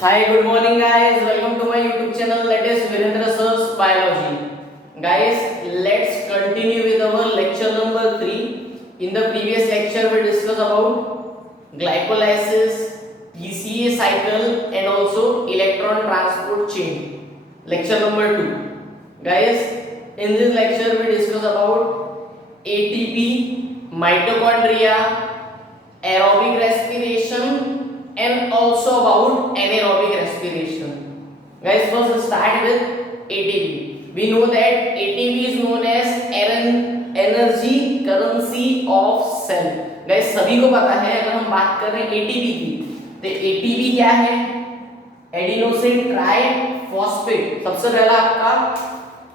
Hi, good morning guys. Welcome to my YouTube channel. That is Virendra Sir's Biology. Guys, let's continue with our lecture number 3. In the previous lecture, we discussed about glycolysis, PCA cycle and also electron transport chain. Lecture number 2. Guys, in this lecture, we discussed about ATP, mitochondria, aerobic respiration and also about anaerobic respiration. Guys, first start with ATP. We know that ATP is known as energy currency of cell. Guys, सभी को पता है अगर हम बात कर रहे हैं ATP की तो ATP क्या है? Adenosine triphosphate. सबसे पहला आपका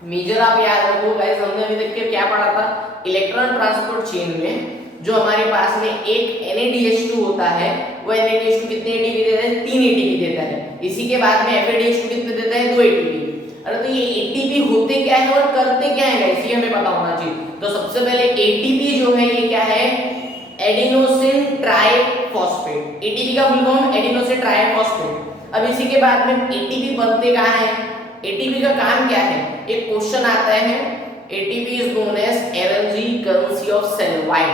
मेजर आप याद रखो गाइस, हमने अभी तक के क्या पढ़ा था? इलेक्ट्रॉन ट्रांसपोर्ट चेन में जो हमारे पास में एक NADH2 होता है वो NADH2 कितने ATP देता है? 3 ATP देता है। इसी के बाद में FADH2 कितने देता है? 2 ATP। अरे तो ये ATP होते क्या है और करते क्या है गाइस, ये हमें पता होना चाहिए। तो सबसे पहले ATP जो है ये क्या है? Adenosine triphosphate. ATP का फुल फॉर्म एडिनोसिन ट्राइफॉस्फेट। अब इसी के बाद में ATP बनते कहाँ है? ATP का काम क्या है? एक क्वेश्चन आता है, ATP is known as energy currency of cell. Why?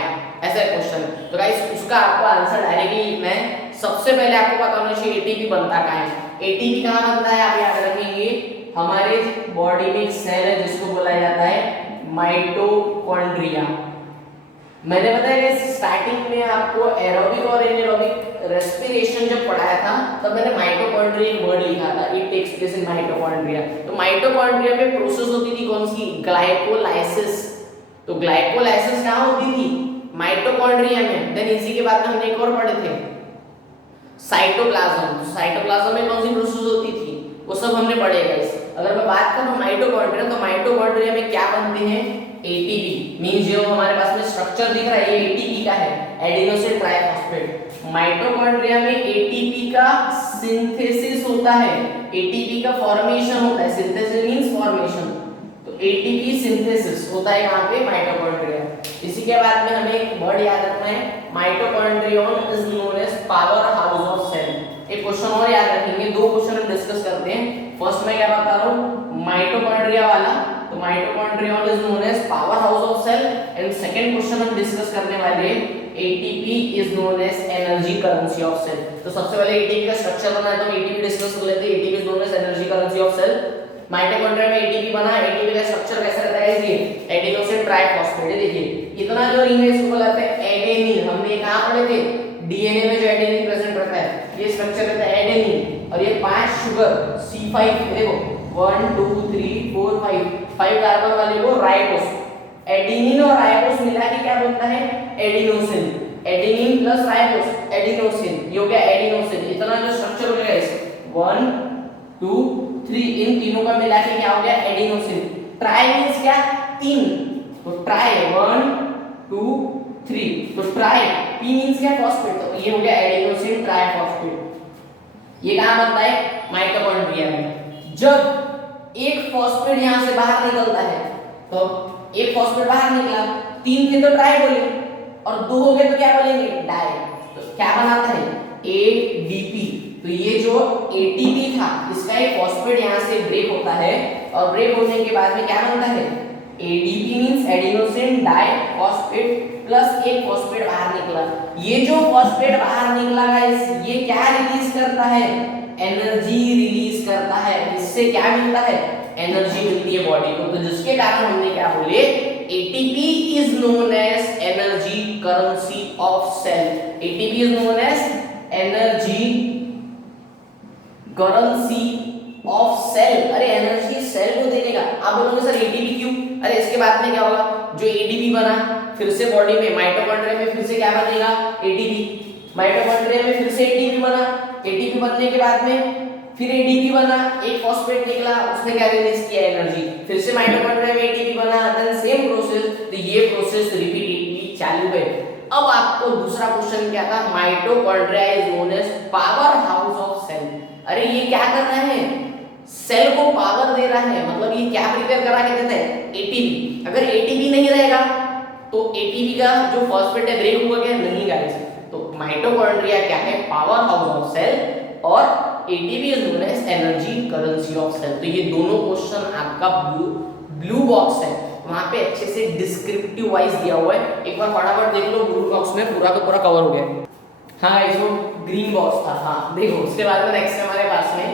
ऐसा क्वेश्चन है। तो गाइस उसका आपको आंसर डायरेक्टली लिखना है। सबसे पहले आपको पता होना चाहिए ATP बनता कहाँ है। ATP कहाँ बनता है आप याद रखेंगे, हमारे बॉडी में एक सेल है जिसको बोला जाता है माइटोकॉन्ड्रिया। मैंने बताया कि स्टार्टिंग में आपको एरोबिक और एनाएरोबिक रेस्पिरेशन जब पढ़ाया था तब मैंने माइटोकॉन्ड्रिया वर्ड लिखा था, it takes place in mitochondria. तो माइटोकॉन्ड्रिया में प्रोसेस होती थी कौन सी? ग्लाइकोलाइसिस। तो ग्लाइकोलाइसिस कहाँ होती थी? माइटोकॉन्ड्रिया में। देन इसी के बाद में हमने एक और पढ़े थे साइटोप्लाज्म। तो साइटोप्लाज्म में कौन सी प्रोसेस होती थी वो सब हमने पढ़े गाइस। अगर मैं बात करूं माइटोकॉन्ड्रिया तो माइटोकॉन्ड्रिया में क्या बनते हैं? ATP। मींस जो हमारे पास में स्ट्रक्चर दिख रहा है ये ATP का है, एडिनोसिन ट्राइफॉस्फेट। माइटोकॉन्ड्रिया में ATP का सिंथेसिस होता है, ATP का फॉर्मेशन होता है। Synthesis means formation. तो ATP सिंथेसिस होता है यहाँ पे माइटोकॉन्ड्रिया। इसी के बाद में हमें एक वर्ड याद रखना है, mitochondrion is known as powerhouse of cell. एक क्वेश्चन और याद रखेंगे, दो क्वेश्चन हम डिस्कस करते हैं। फर्स्ट मैं क्या बता रहा हूँ माइटोकॉन्ड्रिया वाला, तो mitochondrion is known as powerhouse of cell. And second question हम डिस्कस करने वाले ATP is known as energy currency of cell. तो सबसे पहले ATP का स्ट्रक्चर बना है तो ATP डिस्कस कर लेते हैं। ATP is known as energy currency of cell. Mitochondria में ATP बना, ATP का स्ट्रक्चर कैसा रहता है? ये एडिनोसिन ट्राइफॉस्फेट। देखिए इतना जो रिंग है इसको बोलते हैं एडेनिन। हमने कहां पढ़े थे? DNA में जो एडेनिन प्रेजेंट रहता है ये स्ट्रक्चर रहता है एडेनिन। और ये 5 शुगर C5, देखो 1 2 3 4 5 कार्बन वाले को राइबोस। एडेनिन और राइबोस मिला के क्या बनता है? Adenosine. Adenine plus ribose adenosine, ये हो गया एडिनोसिन। इतना जो स्ट्रक्चर हो गया इस 1 2 3 इन तीनों का मिला के क्या हो गया? एडिनोसिन। ट्राई मींस क्या? 3। तो ट्राई 1 2 3, तो ट्राई P मींस क्या? फॉस्फेट। तो ये हो गया एडिनोसिन ट्राइफॉस्फेट। ये कहां बनता है? माइटोकॉन्ड्रिया में। जब एक फॉस्फेट यहां से बाहर निकलता है तो एक फॉस्फेट बाहर निकला, 3 थे तो ट्राई बोले और 2 हो गए तो क्या बोलेंगे? डाई। तो क्या बनाता है? ADP। तो ये जो ATP था इसका एक फॉस्फेट यहां से ब्रेक होता है और ब्रेक होने के बाद में क्या बनता है? ADP means adenosine diphosphate plus एक फॉस्फेट बाहर निकला। ये जो फॉस्फेट बाहर निकला गाइस ये क्या रिलीज करता है? एनर्जी रिलीज करता है। इससे क्या मिलता है? एनर्जी मिलती है बॉडी को। तो जिसके कारण हमने क्या बोले? ATP is known as energy currency of cell. ATP is known as energy currency of cell. अरे एनर्जी सेल को देने का। आप बोलोगे सर ATP क्यों? अरे इसके बाद में क्या होगा? जो ADP बना फिर से बॉडी में माइटोकॉन्ड्रिया में फिर से क्या बनेगा? ATP। माइटोकॉन्ड्रिया में फिर से ATP बना, ATP बनने के बाद में फिर ADP बना, एक फॉस्फेट निकला, उसने क्या रिलीज किया? एनर्जी। फिर से माइटोकॉन्ड्रिया में ATP बना, देन सेम प्रोसेस। तो ये प्रोसेस रिपीटेडली चालू है। अब आपको दूसरा क्वेश्चन क्या था? Mitochondria is known as powerhouse of cell. अरे ये क्या कर रहा है? सेल को पावर दे रहा है। मतलब ये क्या प्रिपेयर करा के देता है? ATP। अगर ATP नहीं रहेगा तो ATP का जो फॉस्फेट है ब्रेक हुआ क्या? नहीं गाइस। तो माइटोकॉन्ड्रिया क्या है? पावर हाउस ऑफ सेल और ATP is known as energy currency of cell. तो ये दोनों क्वेश्चन आपका ब्लू बॉक्स है, वहां पे अच्छे से डिस्क्रिप्टिव वाइज दिया हुआ है, एक बार फटाफट देख लो। ब्लू बॉक्स में पूरा का पूरा कवर हो गया। हाँ गाइस, वो ग्रीन बॉक्स था। हाँ देखो, उसके बाद में नेक्स्ट हमारे पास में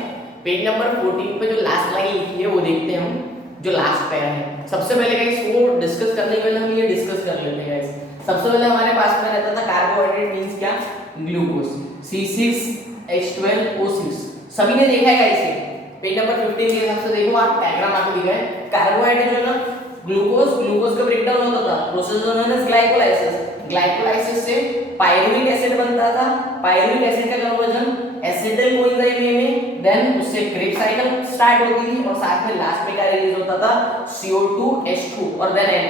पेज नंबर 14 पे जो लास्ट लाइन लिखी है वो देखते हैं हम, जो लास्ट पैरा है। सबसे पहले गाइस वो डिस्कस करने के पहले हम ये डिस्कस कर लेते हैं गाइस। सबसे पहले हमारे पास में रहता था कार्बोहाइड्रेट मींस क्या, ग्लूकोज, C6H12O6। सभी ने देखा है गाइस, पेज नंबर 15 के हिसाब से देखो आप, डायग्राम आपको दिखा है। कार्बोहाइड्रेट जो है ना, ग्लूकोज का ब्रेकडाउन होता था, process known as glycolysis. Glycolysis से पायरुविक एसिड बनता था, पायरुविक एसिड का कन्वर्जन एसिटिल कोएंजाइम में, देन उससे क्रेब्स साइकिल स्टार्ट होती थी और साथ में लास्ट में क्या रिलीज होता था, CO2H2 और देन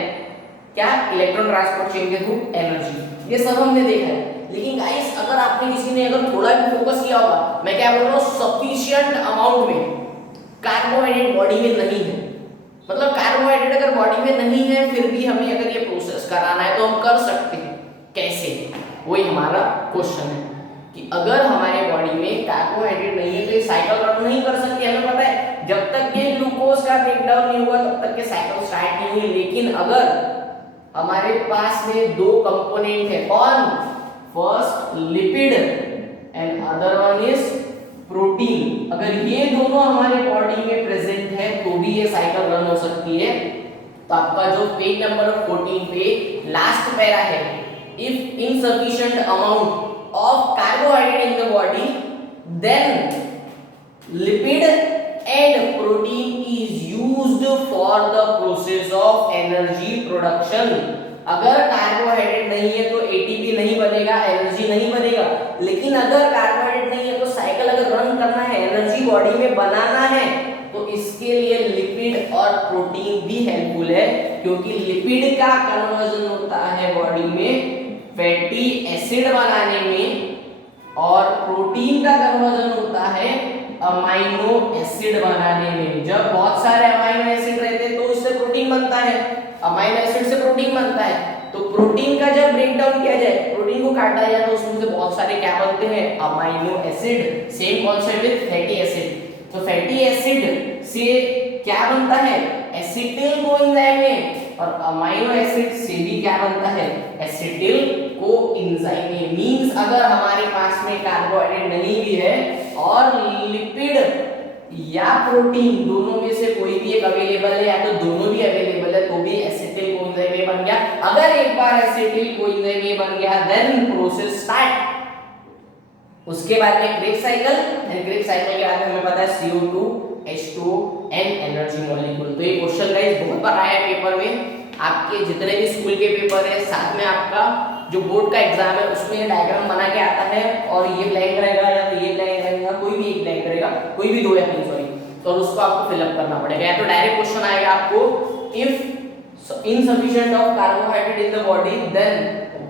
क्या, इलेक्ट्रॉन ट्रांसपोर्ट चेन के थ्रू एनर्जी। ये सब हमने देखा है। लेकिन गाइस अगर आपने किसी ने अगर थोड़ा भी फोकस किया होगा, मैं क्या बोल रहा हूँ, सफिशिएंट अमाउंट में कार्बोहाइड्रेट बॉडी में नहीं है, मतलब कार्बोहाइड्रेट अगर बॉडी में नहीं है फिर भी हमें अगर ये प्रोसेस कराना है तो हम कर सकते हैं। कैसे, वही हमारा क्वेश्चन है कि अगर हमारे बॉडी में कार्बोहाइड्रेट नहीं है तो ये साइकिल रन नहीं कर सकती। हमें पता है जब तक ये ग्लूकोज का ब्रेकडाउन नहीं हुआ तब तक के साइकिल स्टार्ट नहीं हुई। लेकिन अगर हमारे पास में दो कंपोनेंट है, कौन, first lipid and other one is protein, अगर ये दोनों हमारे बॉडी में प्रेजेंट है तो भी ये साइकिल रन हो सकती है। तो आपका जो पेज नंबर 14 पे लास्ट पैरा है, if insufficient amount of carbohydrate in the body then lipid and protein is used for the process of energy production. अगर कार्बोहाइड्रेट नहीं है तो एटीपी नहीं बनेगा, एनर्जी नहीं बनेगा। लेकिन अगर कार्बोहाइड्रेट नहीं है तो साइकिल अगर रन करना है, एनर्जी बॉडी में बनाना है, तो इसके लिए लिपिड और प्रोटीन भी हेल्पफुल है, क्योंकि लिपिड का कन्वर्जन होता है बॉडी में फैटी एसिड बनाने में और प्रोटीन का कन्वर्जन होता है अमाइनो एसिड बनाने में। जब बहुत सारे अमाइनो एसिड रहते हैं तो इससे प्रोटीन बनता है, अमाइनो एसिड से प्रोटीन बनता है। तो प्रोटीन का जब ब्रेकडाउन किया जाए, प्रोटीन को काटा जाए तो उसमें से बहुत सारे क्या बनते हैं, amino acid. Same concept with fatty acid. तो फैटी एसिड से क्या बनता है, एसिटिल कोएंजाइम, और अमाइनो एसिड से भी क्या बनता है, एसिटिल कोएंजाइम। मींस अगर हमारे पास में कार्बोहाइड्रेट नहीं भी है और लिपिड या प्रोटीन दोनों में से कोई भी एक अवेलेबल है या तो दोनों भी अवेलेबल है तो भी एसिटिल कोएंजाइम बन गया। अगर एक बार एसिटिल कोएंजाइम बन गया देन प्रोसेस स्टार्ट। उसके बाद में Krebs cycle, and Krebs cycle के बाद में हमें पता है CO2H2 एंड एनर्जी मॉलिक्यूल। तो ये क्वेश्चन गाइस बहुत बार आया है पेपर में, आपके जितने भी स्कूल के पेपर है, साथ में आपका जो बोर्ड का एग्जाम है उसमें ये डायग्राम बना के आता है और ये ब्लैंक रहेगा या तो ये ब्लैंक रहेगा, कोई भी एक ब्लैंक रहेगा, कोई भी दो या तीन, सॉरी, तो उसको आपको फिल अप करना पड़ेगा। या तो डायरेक्ट क्वेश्चन आएगा आपको, if insufficient of carbohydrate in the body then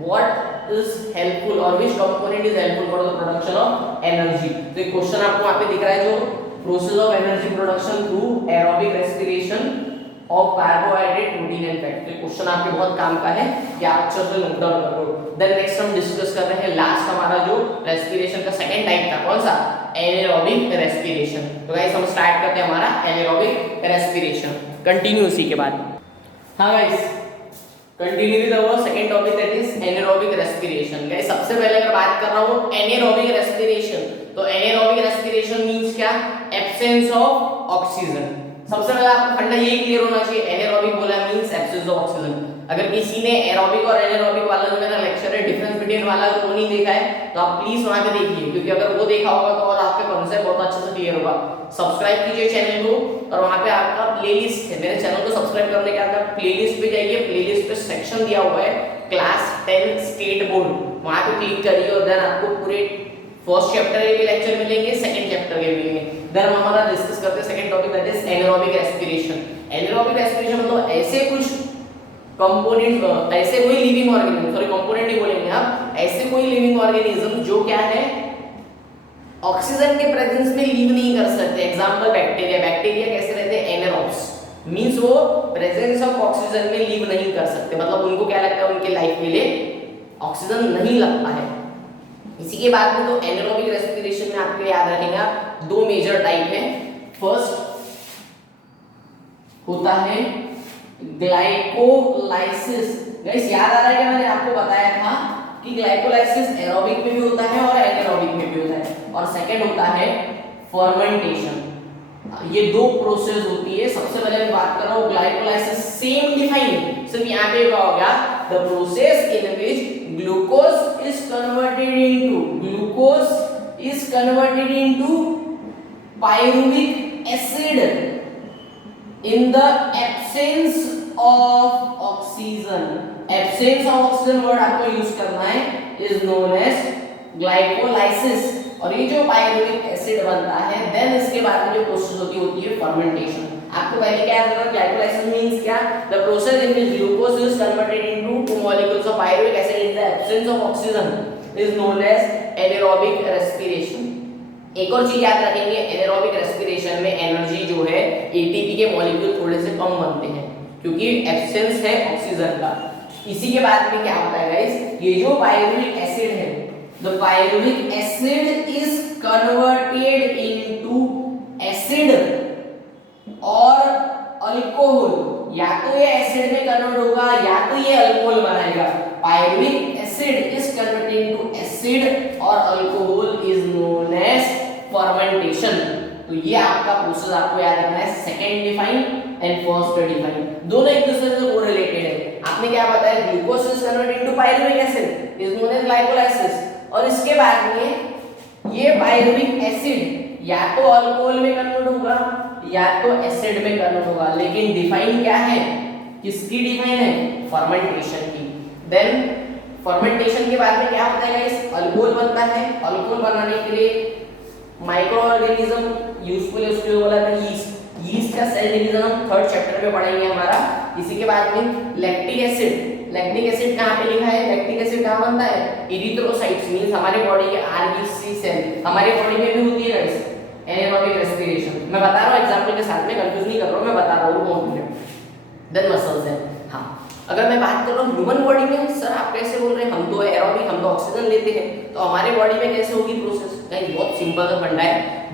what is helpful or which component is helpful for the production of energy। तो एक क्वेश्चन आपको वहां पे दिख रहा है, जो process of energy production through aerobic respiration of carbohydrate, protein and fat. तो क्वेश्चन आपके बहुत काम का है, कि आप अच्छे से नोट डाउन कर लो। देन नेक्स्ट हम डिस्कस कर रहे हैं लास्ट हमारा जो रेस्पिरेशन का सेकंड टाइप था, कौन सा, एनेरोबिक रेस्पिरेशन। तो गाइस हम स्टार्ट करते हैं हमारा एनेरोबिक रेस्पिरेशन, कंटिन्यू उसी के बाद। हाँ guys, continue with our second topic that is anaerobic respiration. Guys सबसे पहले अगर बात कर रहा हूं एनेरोबिक रेस्पिरेशन, तो एनेरोबिक रेस्पिरेशन मींस क्या, एब्सेंस ऑफ ऑक्सीजन। सबसे पहले आपको फंडा ये क्लियर होना चाहिए, एनेरोबिक बोला मींस एब्सेंस ऑफ ऑक्सीजन। अगर किसी ने एरोबिक और एनेरोबिक वाला जो मेरा लेक्चर है डिफरेंस बिटवीन वाला वो नहीं देखा है तो आप प्लीज वहां पे देखिए, क्योंकि अगर वो देखा होगा तो और आपके कॉन्सेप्ट बहुत अच्छे से क्लियर होगा। सब्सक्राइब कीजिए चैनल को, और वहां पे आपका प्लेलिस्ट है, मेरे चैनल को सब्सक्राइब करने के बाद आप प्लेलिस्ट पे जाइए, प्लेलिस्ट पे सेक्शन दिया हुआ है क्लास 10 स्टेट बोर्ड, वहां पे क्लिक करिए और देन आपको पूरे फर्स्ट चैप्टर के लेक्चर मिलेंगे, सेकंड चैप्टर के मिलेंगे। देन हम हमारा डिस्कस करते हैं second topic that is anaerobic respiration. Anaerobic respiration मतलब ऐसे कुछ कंपोनेंट, ऐसे कोई लिविंग ऑर्गेनिज्म, सॉरी कंपोनेंट ही बोलेंगे आप, ऐसे कोई लिविंग ऑर्गेनिज्म जो क्या है ऑक्सीजन के प्रेजेंस में लीव नहीं कर सकते। एग्जांपल बैक्टीरिया, बैक्टीरिया कैसे रहते हैं, एनेरोब्स, मींस वो प्रेजेंस ऑफ ऑक्सीजन में लीव नहीं कर सकते, मतलब उनको क्या लगता है, उनके लाइफ के लिए ऑक्सीजन नहीं लगता है। इसी के बाद में तो एनेरोबिक रेस्पिरेशन में आपके याद रखेंगे आप, दो मेजर टाइप है। फर्स्ट होता है ग्लाइकोलाइसिस। गाइस याद आ रहा है कि मैंने आपको बताया था कि ग्लाइकोलाइसिस एरोबिक में भी होता है और एनाएरोबिक में भी होता है। और सेकंड होता है फर्मेंटेशन। ये दो प्रोसेस होती है। सबसे पहले मैं बात कर रहा हूँ ग्लाइकोलाइसिस, सेम डिफाइन, सिर्फ यहाँ पे क्या हो गया, the process in which glucose is converted into pyruvic acid in the absence of oxygen। absence of oxygen word आपको यूज करना है, is known as glycolysis। और ये जो पायरुविक एसिड बनता है, देन इसके बाद में जो प्रोसेस होती है फर्मेंटेशन। आपको पहले क्या याद रखना, ग्लाइकोलाइसिस मींस क्या, the process in which glucose is converted into two molecules of pyruvic acid in the absence of oxygen is known as anaerobic respiration. एक और चीज याद रखेंगे, एनाएरोबिक रेस्पिरेशन में एनर्जी जो है एटीपी के मॉलिक्यूल थोड़े से कम बनते हैं क्योंकि एब्सेंस है ऑक्सीजन का। इसी के बाद में क्या होता है गाइस, ये जो पायरुविक एसिड है, the pyruvic acid is converted into acid और अल्कोहल। या तो ये एसिड में कन्वर्ट होगा या तो ये अल्कोहल बनाएगा। Pyruvic acid is converted into acid और alcohol is known as fermentation. तो ये आपका प्रोसेस आपको याद रखना है, second define and first define, दोनों एक दूसरे से कोरिलेटेड है। आपने क्या बताया, glucose is converted into pyruvic acid is known as glycolysis. और इसके बाद में ये पायरुविक एसिड या तो अल्कोहल में कन्वर्ट होगा या तो एसिड में कन्वर्ट होगा। लेकिन डिफाइन क्या है, किसकी डिफाइन है, फर्मेंटेशन की। देन फर्मेंटेशन के बाद में क्या होता है गाइस, अल्कोहल बनता है। अल्कोहल बनाने के लिए माइक्रो ऑर्गेनिज्म यूजफुल है, उसके लिए बोला था यीस्ट। यीस्ट का सेल डिवीजन हम थर्ड चैप्टर में पढ़ेंगे हमारा। इसी के बाद में लैक्टिक एसिड। लैक्टिक एसिड कहाँ पे लिखा है, लैक्टिक एसिड कहाँ बनता है, इरिथ्रोसाइट्स मींस हमारे बॉडी के आरबीसी सेल, हमारे बॉडी में भी होती है गाइस एनाएरोबिक रेस्पिरेशन। मैं बता रहा हूँ एग्जांपल के साथ में, कंफ्यूज नहीं कर रहा हूँ, मैं बता रहा हूँ कॉम्प्लीट। देन मसल्स है। हाँ, अगर मैं बात कर रहा हूँ ह्यूमन बॉडी में, सर आप कैसे बोल रहे हैं, हम तो एरोबिक, हम तो ऑक्सीजन लेते हैं, तो हमारे बॉडी में कैसे होगी प्रोसेस। गाइस बहुत सिंपल सा फंडा है।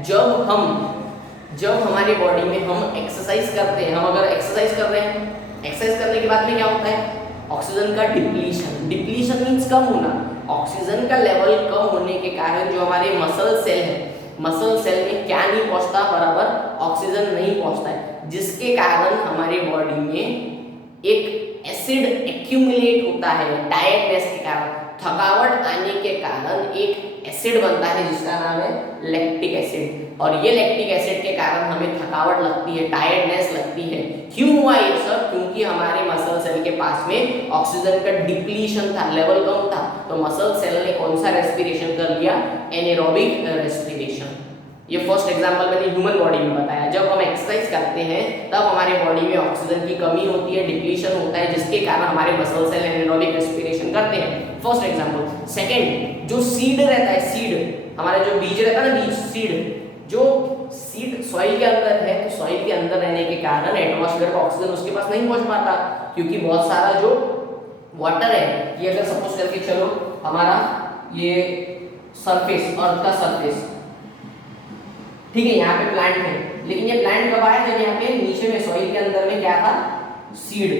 जब हमारी बॉडी में हम एक्सरसाइज करते हैं, हम अगर एक्सरसाइज कर रहे हैं, एक्सरसाइज करने के बाद में क्या होता है, ऑक्सीजन का डिप्लीशन। डिप्लीशन मींस कम होना। ऑक्सीजन का लेवल कम होने के कारण जो हमारे मसल सेल है, मसल सेल में क्या नहीं पहुंचता, बराबर ऑक्सीजन नहीं पहुंचता है, जिसके कारण हमारी बॉडी में एक एसिड एक्यूमुलेट होता है। टायर्डनेस के कारण, थकावट आने के कारण एक एसिड बनता है जिसका नाम है लैक्टिक एसिड। और ये लैक्टिक एसिड के कारण हमें थकावट लगती है, टायर्डनेस लगती है। क्यों हुआ ये सब, क्योंकि हमारे मसल सेल के पास में ऑक्सीजन का डिप्लीशन था, लेवल कम था, तो मसल सेल ने कौन सा रेस्पिरेशन कर लिया, एनाएरोबिक रेस्पिरेशन। ये फर्स्ट एग्जांपल मैंने ह्यूमन बॉडी में बताया। जब हम एक्सरसाइज करते हैं तब हमारे बॉडी में ऑक्सीजन की कमी होती है, डिप्लीशन होता है, जिसके कारण हमारे मसल सेल एनाएरोबिक रेस्पिरेशन करते हैं। First example. सेकंड, जो सीड रहता है, सीड हमारा जो बीज रहता है ना, बीज सीड, जो सीड सॉइल के अंदर है, तो सॉइल के अंदर रहने के कारण एटमॉस्फेयर का ऑक्सीजन उसके पास नहीं पहुंच पाता, क्योंकि बहुत सारा जो वाटर है, ये अगर सपोज करके चलो हमारा ये सरफेस, अर्थ का सरफेस, ठीक है, यहाँ पे प्लांट है, लेकिन ये प्लांट कब आया, जब यहाँ पे नीचे में सॉइल के अंदर में क्या था, सीड।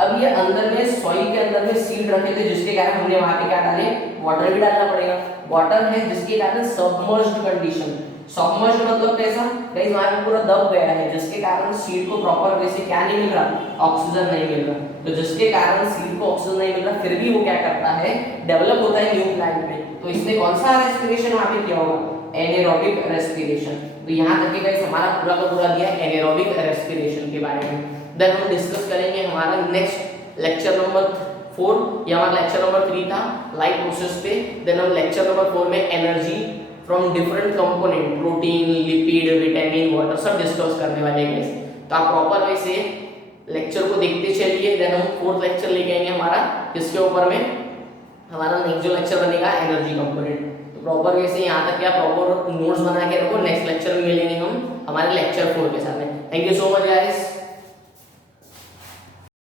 अब ये अंदर में सॉइल के अंदर में सीड रखे थे, जिसके कारण हमने वहां पे क्या डाले, वाटर भी डालना पड़ेगा। वाटर है जिसके कारण सबमर्ज्ड कंडीशन। सबमर्ज्ड मतलब कैसा, गाइस वहां पे पूरा दब गया है, जिसके कारण सीड को प्रॉपर वे से क्या नहीं मिल रहा, ऑक्सीजन नहीं मिल रहा। तो जिसके कारण सीड को ऑक्सीजन नहीं मिल रहा, फिर भी वो क्या करता है, डेवलप होता है न्यू प्लांट में। तो इसने कौन सा रेस्पिरेशन वहां पे किया होगा, एनाएरोबिक रेस्पिरेशन। तो यहाँ तक के गाइस हमारा पूरा का पूरा दिया एनाएरोबिक रेस्पिरेशन के बारे में। देन हम डिस्कस करेंगे हमारा नेक्स्ट लेक्चर नंबर 4, ये हमारा लेक्चर नंबर 3 था लाइफ प्रोसेस पे। देन हम लेक्चर नंबर 4 में energy from different component, protein, lipid, vitamin, water सब डिस्कस करने वाले हैं गाइस। तो आप प्रॉपर वे से लेक्चर को देखते चलिए। देन हम 4th लेक्चर लेके आएंगे हमारा, जिसके ऊपर में हमारा नेक्स्ट जो लेक्चर बनेगा एनर्जी कंपोनेंट। तो प्रॉपर वे से यहाँ तक क्या प्रॉपर नोट्स बना के रखो, नेक्स्ट लेक्चर में मिलेंगे हम हमारे लेक्चर 4 के साथ में। Thank you so much guys.